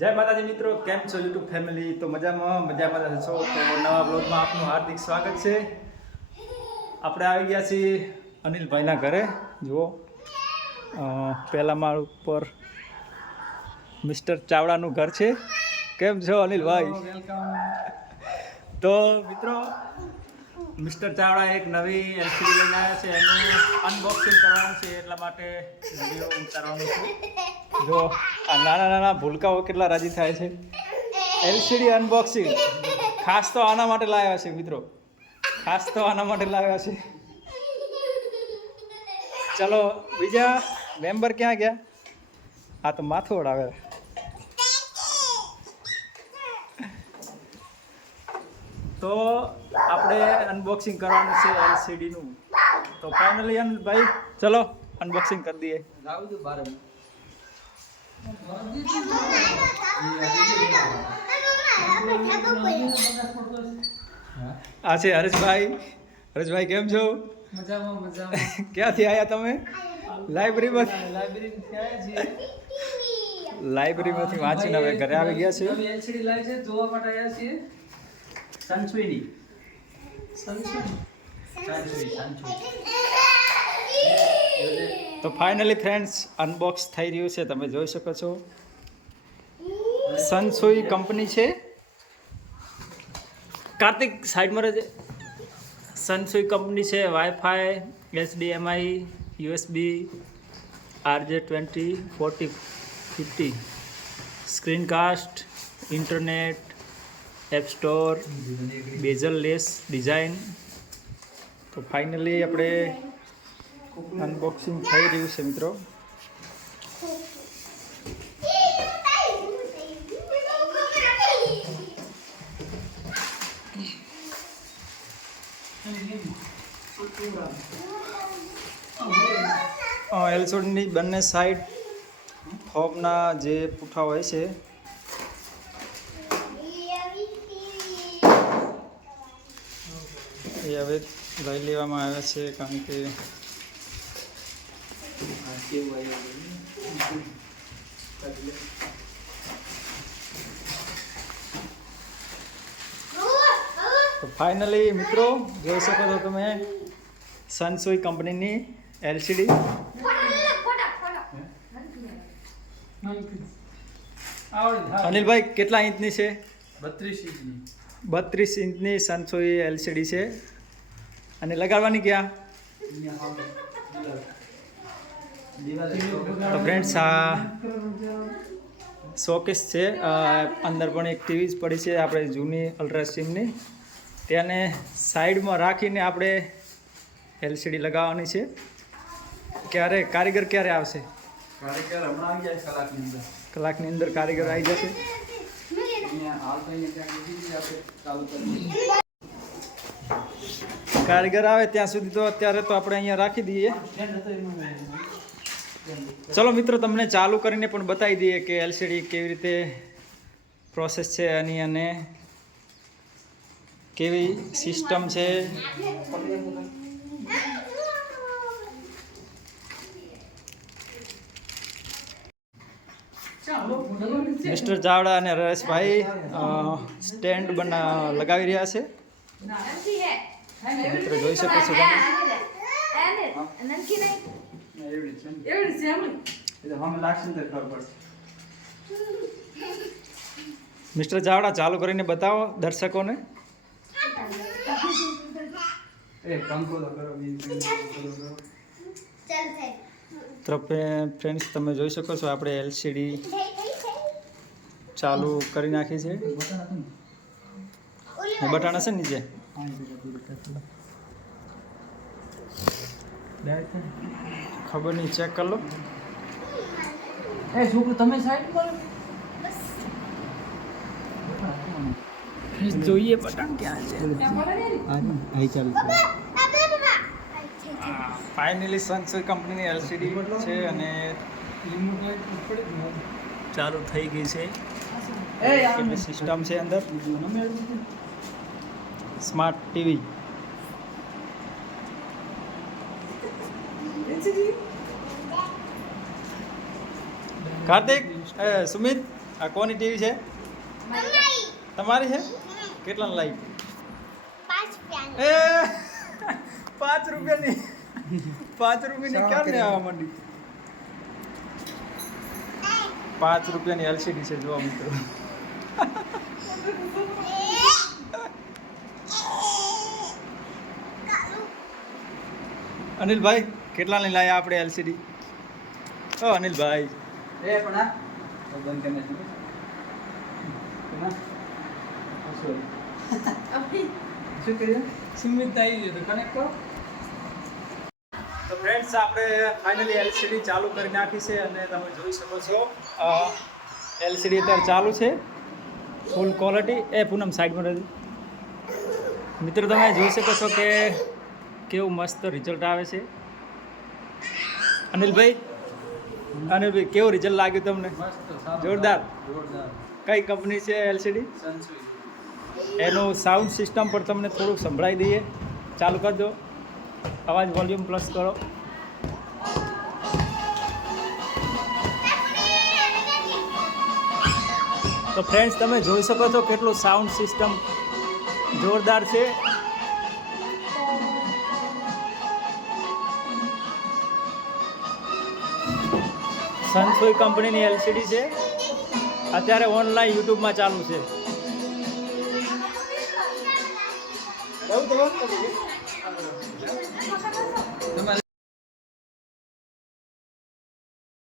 જય માતાજી મિત્રો, કેમ છો યુટ્યુબ ફેમિલી? તો મજામાં છો તો નવા બ્લોગમાં આપનું હાર્દિક સ્વાગત છે. આપણે આવી ગયા છીએ અનિલભાઈના ઘરે. જુઓ, પહેલા માળ ઉપર મિસ્ટર ચાવડાનું ઘર છે. કેમ છો અનિલભાઈ? તો મિત્રો, મિસ્ટર ચાવડા એક નવી એલસીડી લઈને આવ્યા છે. એનું અનબોક્સિંગ કરવાનું છે, એટલા માટે વિડીયો ઉતારવાનું છે. જો આ નાના નાના ભૂલકાઓ કેટલા રાજી થાય છે. એલસીડી અનબોક્સિંગ ખાસ તો આના માટે લાવ્યા છે મિત્રો, ખાસ તો આના માટે લાવ્યા છે. ચલો, બીજા મેમ્બર ક્યાં ગયા? આ તો માથું ઓડાવે. તો આપણે અનબોક્સિંગ કરવાનું છે એલસીડીનું. તો ફાઇનલી ભાઈ ચલો અનબોક્સિંગ કરી દઈએ. આ છે હરેશભાઈ. હરેશભાઈ કેમ છો? મજામાં. ક્યાંથી આવ્યા તમે? લાઇબ્રેરીમાંથી વાંચીને હવે ઘરે આવી ગયા છે. એલસીડી લાવી છે, જોવા માટે આવ્યા છીએ. સનસુઈની તો ફાઇનલી ફ્રેન્ડ્સ અનબોક્સ થઈ રહ્યું છે, તમે જોઈ શકો છો. સનસુઈ કંપની છે. કાર્તિક સાઈડમાં રહેજે. સનસુઈ કંપની છે. Wifi, HDMI, USB, RJ20, 40, 50, screencast, internet, app store, bezel less design. તો ફાઇનલી આપણે અનબોક્સિંગ થઈ રહ્યું છે મિત્રો. એલસીડીની બંને સાઈડ ફોર્મના જે પૂઠા હોય છે એ હવે લઈ લેવામાં આવ્યા છે, કારણ કે તો ફાઇનલી મિત્રો જોઈ શકો છો તમે સનસુઈ કંપનીની એલસીડી. અનિલભાઈ કેટલા ઇંચની છે? 32 ઇંચની. 32 ઇંચની સનસુઈ એલસીડી છે. અને લગાડવાની ક્યાં? તો ફ્રેન્ડ્સ આ શોકેસ છે. અંદર પણ એક ટીવી જ પડી છે આપણે જૂની અલ્ટ્રા સિમની. તેને સાઈડમાં રાખીને આપણે એલસીડી લગાવવાની છે. ક્યારે કારીગર ક્યારે આવશે? કારીગર હમણાં આવી જાય કલાકની અંદર. કલાકની અંદર કારીગર આવી જશે. કારીગર આવે ત્યાં સુધી તો અત્યારે તો આપણે અહીંયા રાખી દઈએ. ચલો મિત્રો, તમને ચાલુ કરીને પણ બતાવી દઈએ કે એલસીડી કેવી રીતે પ્રોસેસ છે એની અને કેવી સિસ્ટમ છે. મિસ્ટર ચાવડા અને હરેશભાઈ સ્ટેન્ડ લગાવી રહ્યા છે. મિત્રો જોઈ શકો છો તમે. મિસ્ટર ચાવડા ચાલુ કરીને બતાવો દર્શકોને. તો ફ્રેન્ડ્સ તમે જોઈ શકો છો આપણે એલસીડી ચાલુ કરી નાખી છે. બટન હશે ને નીચે? ખબર નહીં, ચેક કરી લો. છોકરું તમે સાઈડ પર જોઈએ બટન ક્યાં છે. ફાઇનલી સનસુઈ કંપનીની એલસીડી છે અને ચાલુ થઈ ગઈ છે. સિસ્ટમ છે અંદર સ્માર્ટ ટીવી. કાર્તિક, સુમિત આ કોની ટીવી છે? તમારી છે? કેટલાની લાવી? એ 5 રૂપિયાની 5 રૂપિયાની ક્યાં ને આવવા માંડી? 5 રૂપિયાની એલસીડી છે જોવા મિત્રો. અનિલભાઈ કેટલાની લાયા આપણે એલસીડી? ઓ અનિલભાઈ એ પણ આ તો બંધ કરીને શું કર્યું? સુમિત આવી ગયો તો કનેક્ટ કરો. તો ફ્રેન્ડ્સ આપણે ફાઇનલી એલસીડી ચાલુ કરી નાખી છે અને તમે જોઈ શકો છો એલસીડી અત્યારે ચાલુ છે ફૂલ ક્વોલિટી. એ પૂનમ સાઈડમાં રહેજો. મિત્રો તમે જોઈ શકો છો કે કેવું મસ્ત રિઝલ્ટ આવે છે. અનિલભાઈ કેવું રિઝલ્ટ લાગ્યું તમને? મસ્ત સારું. જોરદાર. જોરદાર. કઈ કંપની છે એલસીડી? સનસુઈ. એનું સાઉન્ડ સિસ્ટમ પર તમને થોડુંક સંભળાવી દઈએ. ચાલુ કરી દો, અવાજ વોલ્યુમ પ્લસ કરો. તો ફ્રેન્ડ્સ તમે જોઈ શકો છો કેટલું સાઉન્ડ સિસ્ટમ જોરદાર છે. સનસુઈ કંપનીની એલસીડી છે. અત્યારે ઓનલાઈન યુટ્યુબમાં ચાલુ છે.